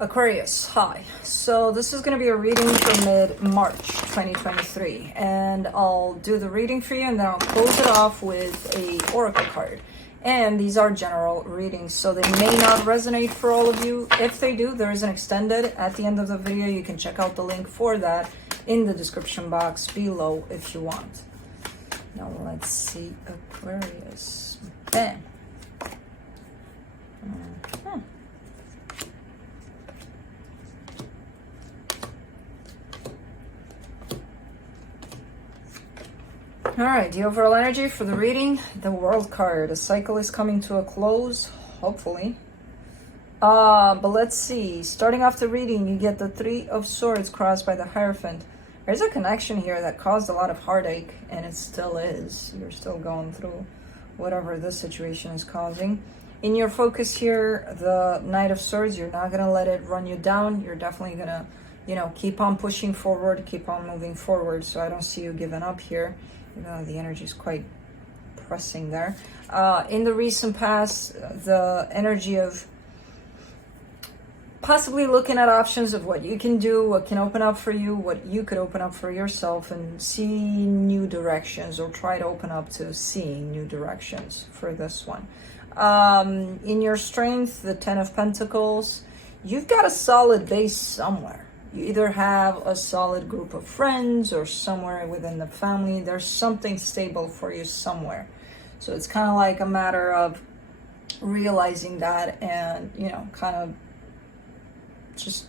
Aquarius, hi. So this is going to be a reading for mid-March 2023, and I'll do the reading for you and then I'll close it off with a oracle card. And these are general readings, so they may not resonate for all of you. If they do, there is an extended at the end of the video. You can check out the link for that in the description box below if you want. Now let's see Aquarius. Bam. All right, the overall energy for the reading, the World card. A cycle is coming to a close, hopefully. But let's see. Starting off the reading, you get the Three of Swords crossed by the Hierophant. There's a connection here that caused a lot of heartache, and it still is. You're still going through whatever this situation is causing. In your focus here, the Knight of Swords, you're not going to let it run you down. You're definitely going to, keep on pushing forward, keep on moving forward. So I don't see you giving up here. The energy is quite pressing there. In the recent past, the energy of possibly looking at options of what you can do, what can open up for you, what you could open up for yourself, and see new directions, or try to open up to seeing new directions for this one. In your strength, the Ten of Pentacles, you've got a solid base somewhere. You either have a solid group of friends or somewhere within the family. There's something stable for you somewhere. So it's kind of like a matter of realizing that and, kind of just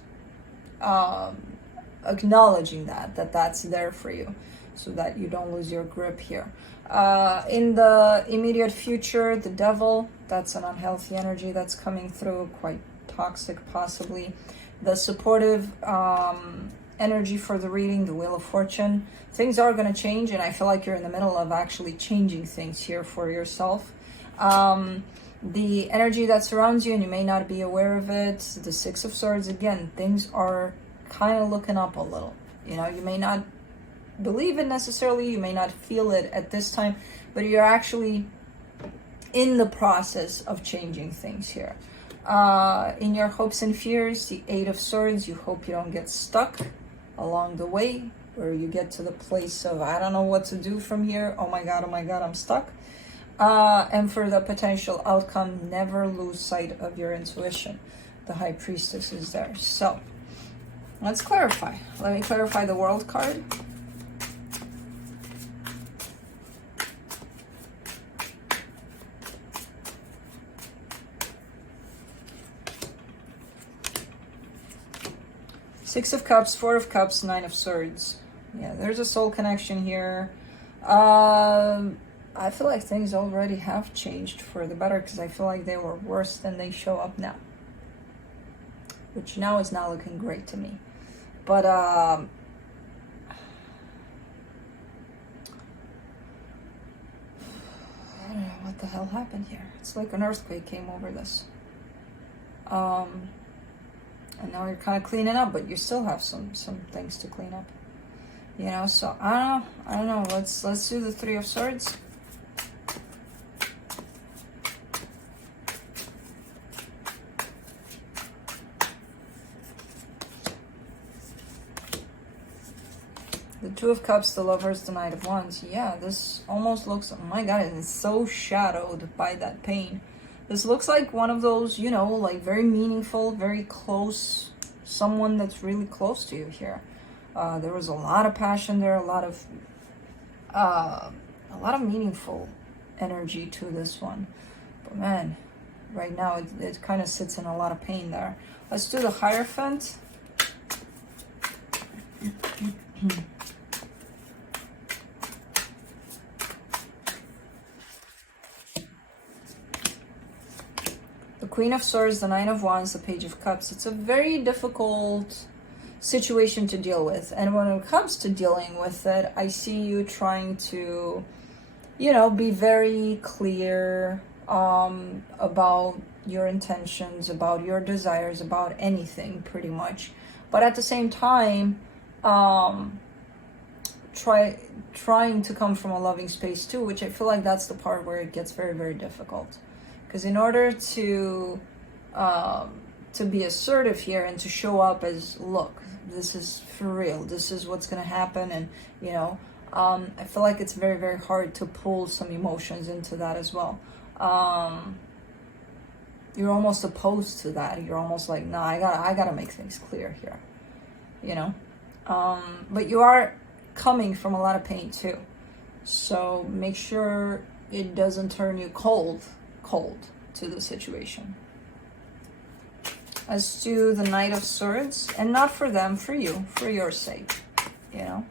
acknowledging that's there for you so that you don't lose your grip here. In the immediate future, the Devil, that's an unhealthy energy that's coming through, quite toxic possibly. The supportive energy for the reading, the Wheel of Fortune. Things are going to change, and I feel like you're in the middle of actually changing things here for yourself. The energy that surrounds you, and you may not be aware of it, the Six of Swords, again, things are kind of looking up a little. You may not believe it necessarily, you may not feel it at this time, but you're actually in the process of changing things here. In your hopes and fears, the Eight of Swords, you hope you don't get stuck along the way, or you get to the place of, I don't know what to do from here. Oh my God, I'm stuck. And for the potential outcome, never lose sight of your intuition. The High Priestess is there. So let's clarify. Let me clarify the World card. Six of Cups, Four of Cups, Nine of Swords. Yeah, there's a soul connection here. I feel like things already have changed for the better, because I feel like they were worse than they show up now. Which now is not looking great to me. But, I don't know what the hell happened here. It's like an earthquake came over this. And now you're kind of cleaning up, but you still have some things to clean up. So I don't know. Let's do the Three of Swords. The Two of Cups, the Lovers, the Knight of Wands. Yeah, this almost looks, oh my God, it's so shadowed by that pain. This looks like one of those, like very meaningful, very close, someone that's really close to you here. There was a lot of passion there, a lot of meaningful energy to this one. But man, right now it kind of sits in a lot of pain there. Let's do the Hierophant. The Queen of Swords, the Nine of Wands, the Page of Cups. It's a very difficult situation to deal with. And when it comes to dealing with it, I see you trying to, be very clear about your intentions, about your desires, about anything pretty much. But at the same time, trying to come from a loving space too, which I feel like that's the part where it gets very, very difficult. Because in order to to be assertive here and to show up as, look, this is for real, this is what's going to happen. And you know, I feel like it's very, very hard to pull some emotions into that as well. You're almost opposed to that. You're almost like, nah, I gotta make things clear here, you know. But you are coming from a lot of pain too, so make sure it doesn't turn you cold to the situation. Let's do the Knight of Swords, and not for them, for you, for your sake, you know.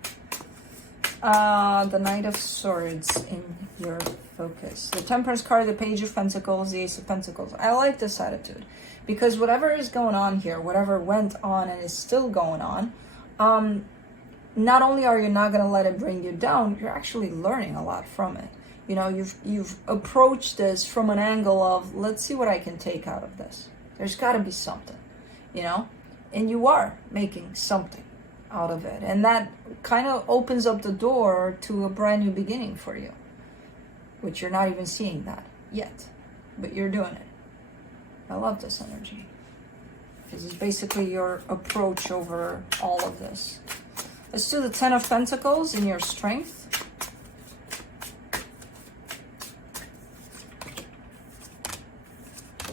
The Knight of Swords in your focus. The Temperance card, the Page of Pentacles, the Ace of Pentacles. I like this attitude because whatever is going on here, whatever went on and is still going on, not only are you not going to let it bring you down, you're actually learning a lot from it. You know, you've approached this from an angle of, let's see what I can take out of this. There's got to be something, you know, and you are making something out of it. And that kind of opens up the door to a brand new beginning for you, which you're not even seeing that yet, but you're doing it. I love this energy. This is basically your approach over all of this. Let's do the Ten of Pentacles in your strength.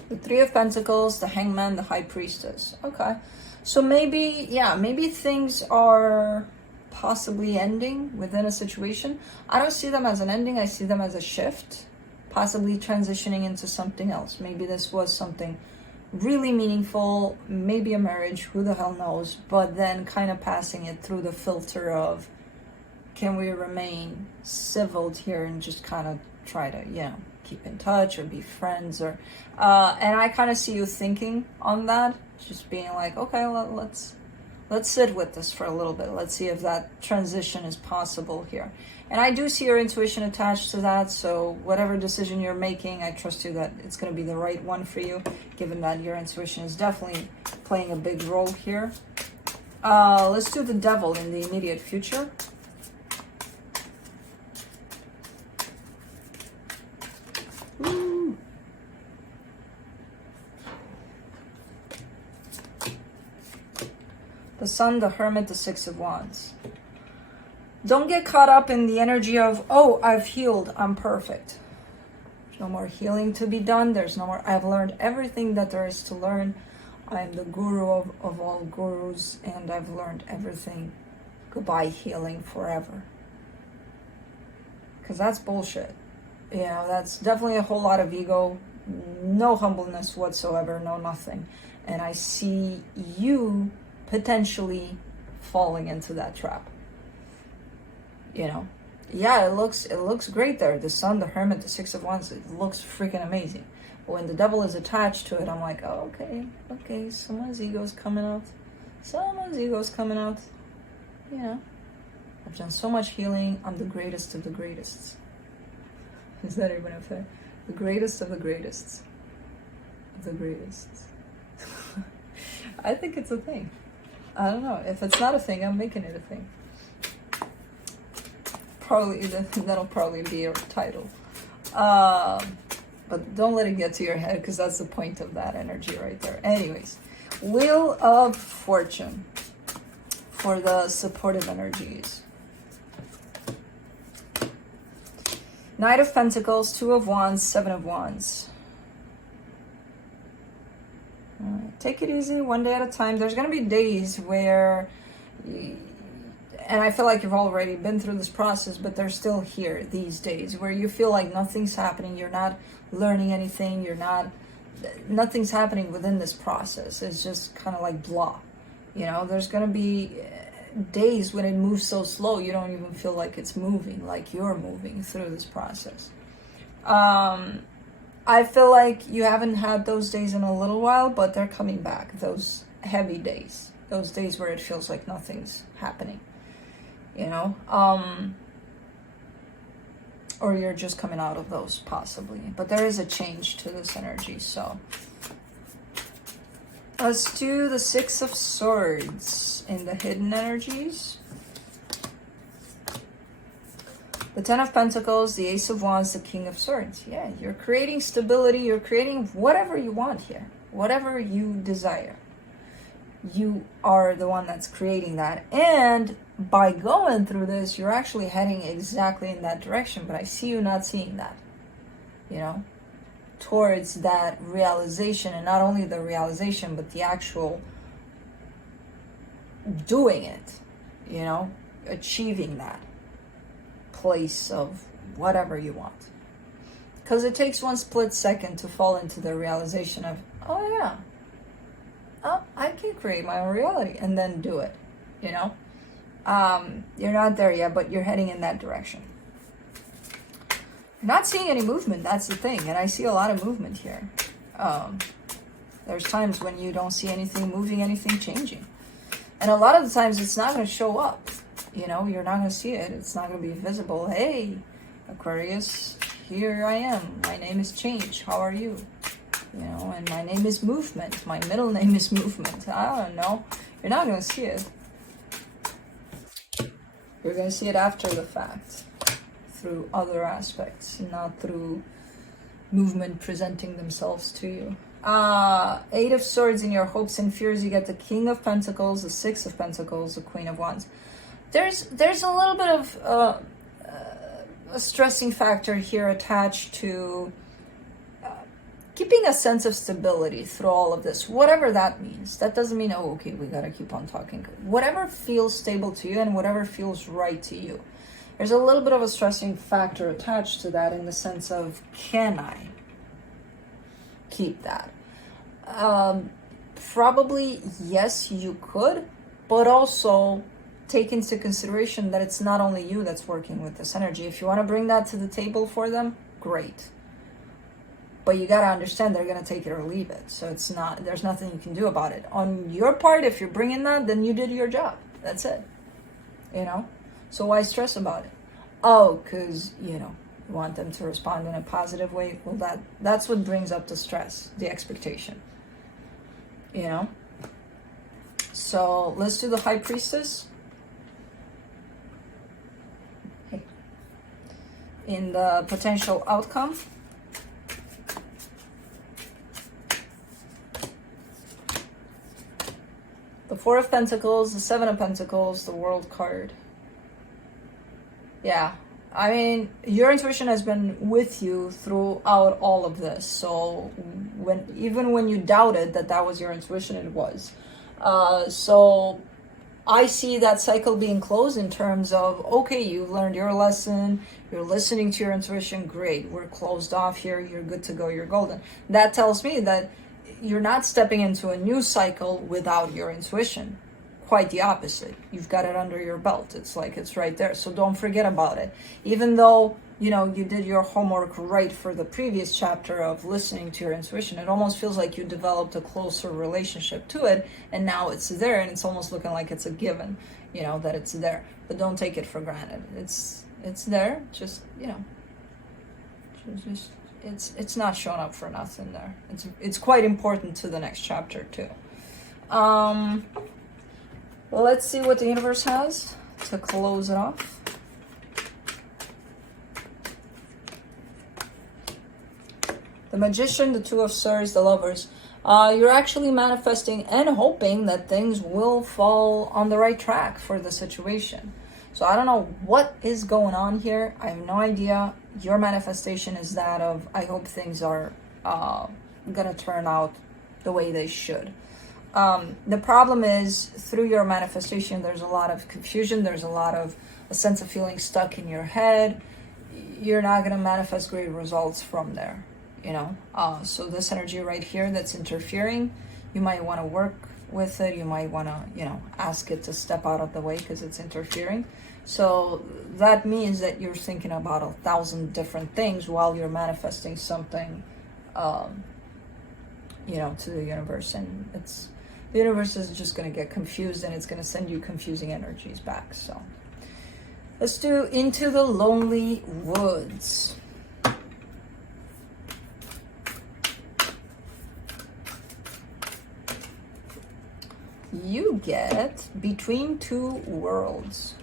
The Three of Pentacles, the Hangman, the High Priestess. Okay. So maybe, yeah, maybe things are possibly ending within a situation. I don't see them as an ending. I see them as a shift, possibly transitioning into something else. Maybe this was something really meaningful, maybe a marriage, who the hell knows, but then kind of passing it through the filter of, can we remain civil here and just kind of try to, you know, keep in touch or be friends, or and I kind of see you thinking on that, just being like, okay, let's sit with this for a little bit. Let's see if that transition is possible here. And I do see your intuition attached to that, so whatever decision you're making, I trust you that it's going to be the right one for you, given that your intuition is definitely playing a big role here. Let's do the Devil in the immediate future. Ooh. The Sun, the Hermit, the Six of Wands. Don't get caught up in the energy of, oh, I've healed, I'm perfect. There's no more healing to be done. There's no more, I've learned everything that there is to learn. I'm the guru of all gurus, and I've learned everything. Goodbye, healing forever. Because that's bullshit. You know, that's definitely a whole lot of ego, no humbleness whatsoever, no nothing. And I see you potentially falling into that trap. You know, yeah, it looks great there. The Sun, the Hermit, the Six of Wands, it looks freaking amazing. But when the Devil is attached to it, I'm like, oh, okay, someone's ego's coming out. You know, I've done so much healing. I'm the greatest of the greatest. Is that even a fair? The greatest of the greatest. Of the greatest. I think it's a thing. I don't know. If it's not a thing, I'm making it a thing. Probably, that'll probably be your title. But don't let it get to your head, because that's the point of that energy right there. Anyways, Wheel of Fortune for the supportive energies. Knight of Pentacles, Two of Wands, Seven of Wands. Take it easy, one day at a time. There's going to be days where, and I feel like you've already been through this process, but they're still here these days, where you feel like nothing's happening. You're not learning anything. Nothing's happening within this process. It's just kind of like blah. You know, there's going to be days when it moves so slow you don't even feel like it's moving, like you're moving through this process. I feel like you haven't had those days in a little while, but they're coming back. Those heavy days, those days where it feels like nothing's happening, you know, or you're just coming out of those possibly, but there is a change to this energy. So let's do the Six of Swords in the hidden energies. The Ten of Pentacles, the Ace of Wands, the King of Swords. Yeah, you're creating stability. You're creating whatever you want here. whatever you desire. You are the one that's creating that. And by going through this, you're actually heading exactly in that direction. But I see you not seeing that, you know, towards that realization. And not only the realization, but the actual doing it, you know, achieving that place of whatever you want. Because it takes one split second to fall into the realization of, oh yeah, oh, I can create my own reality, and then do it, you know. You're not there yet, but you're heading in that direction. You're not seeing any movement, that's the thing, and I see a lot of movement here. There's times when you don't see anything moving, anything changing. And a lot of the times it's not going to show up, you know, you're not going to see it, it's not going to be visible. Hey, Aquarius, here I am, my name is Change, how are you? You know, and my name is Movement, my middle name is Movement. I don't know, you're not going to see it. You're going to see it after the fact, through other aspects, not through movement presenting themselves to you. 8 of Swords. In your hopes and fears, you get the King of Pentacles, the 6 of Pentacles, the Queen of Wands. There's a little bit of a stressing factor here attached to keeping a sense of stability through all of this, whatever that means. That doesn't mean, oh, okay, we gotta keep on talking. Whatever feels stable to you and whatever feels right to you. There's a little bit of a stressing factor attached to that, in the sense of, can I keep that? Probably yes, you could, but also take into consideration that it's not only you that's working with this energy. If you want to bring that to the table for them, great. But you got to understand they're going to take it or leave it. So it's not, there's nothing you can do about it. On your part, if you're bringing that, then you did your job. That's it. You know? So why stress about it? Oh, because, you know, you want them to respond in a positive way. Well, that's what brings up the stress, the expectation. You know? So let's do the High Priestess. In the potential outcome. The 4 of Pentacles, the 7 of Pentacles, the World card. Yeah, I mean, your intuition has been with you throughout all of this. So even when you doubted that was your intuition, it was. So I see that cycle being closed in terms of, okay, you've learned your lesson, you're listening to your intuition, great, we're closed off here, you're good to go, you're golden. That tells me that you're not stepping into a new cycle without your intuition. Quite the opposite. You've got it under your belt. It's like it's right there. So don't forget about it. Even though, you know, you did your homework right for the previous chapter of listening to your intuition, it almost feels like you developed a closer relationship to it, and now it's there, and it's almost looking like it's a given, you know, that it's there. But don't take it for granted. It's there. Just, you know, just it's not showing up for nothing there. It's quite important to the next chapter too. Well, let's see what the universe has to close it off. The Magician, the 2 of Swords, the Lovers. You're actually manifesting and hoping that things will fall on the right track for the situation. So I don't know what is going on here. I have no idea. Your manifestation is that of, I hope things are gonna turn out the way they should. The problem is, through your manifestation, there's a lot of confusion. There's a sense of feeling stuck in your head. You're not going to manifest great results from there, you know. So this energy right here that's interfering, you might want to work with it. You might want to, you know, ask it to step out of the way because it's interfering. So that means that you're thinking about 1,000 different things while you're manifesting something, you know, to the universe. And the universe is just going to get confused, and it's going to send you confusing energies back. So let's do Into the Lonely Woods. You get Between Two Worlds.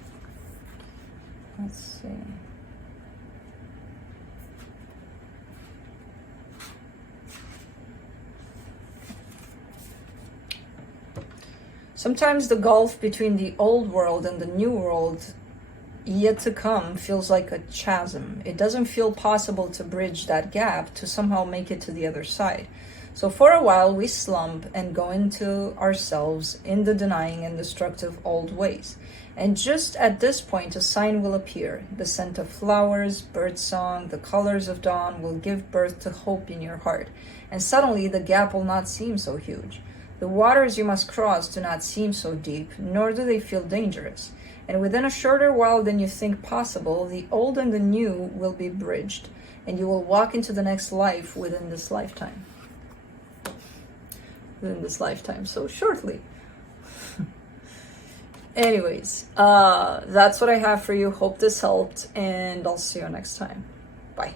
Let's see. Sometimes the gulf between the old world and the new world yet to come feels like a chasm. It doesn't feel possible to bridge that gap to somehow make it to the other side. So for a while we slump and go into ourselves in the denying and destructive old ways. And just at this point a sign will appear. The scent of flowers, birdsong, the colors of dawn will give birth to hope in your heart. And suddenly the gap will not seem so huge. The waters you must cross do not seem so deep, nor do they feel dangerous. And within a shorter while than you think possible, the old and the new will be bridged, and you will walk into the next life within this lifetime. So shortly. Anyways, that's what I have for you. Hope this helped, and I'll see you next time. Bye.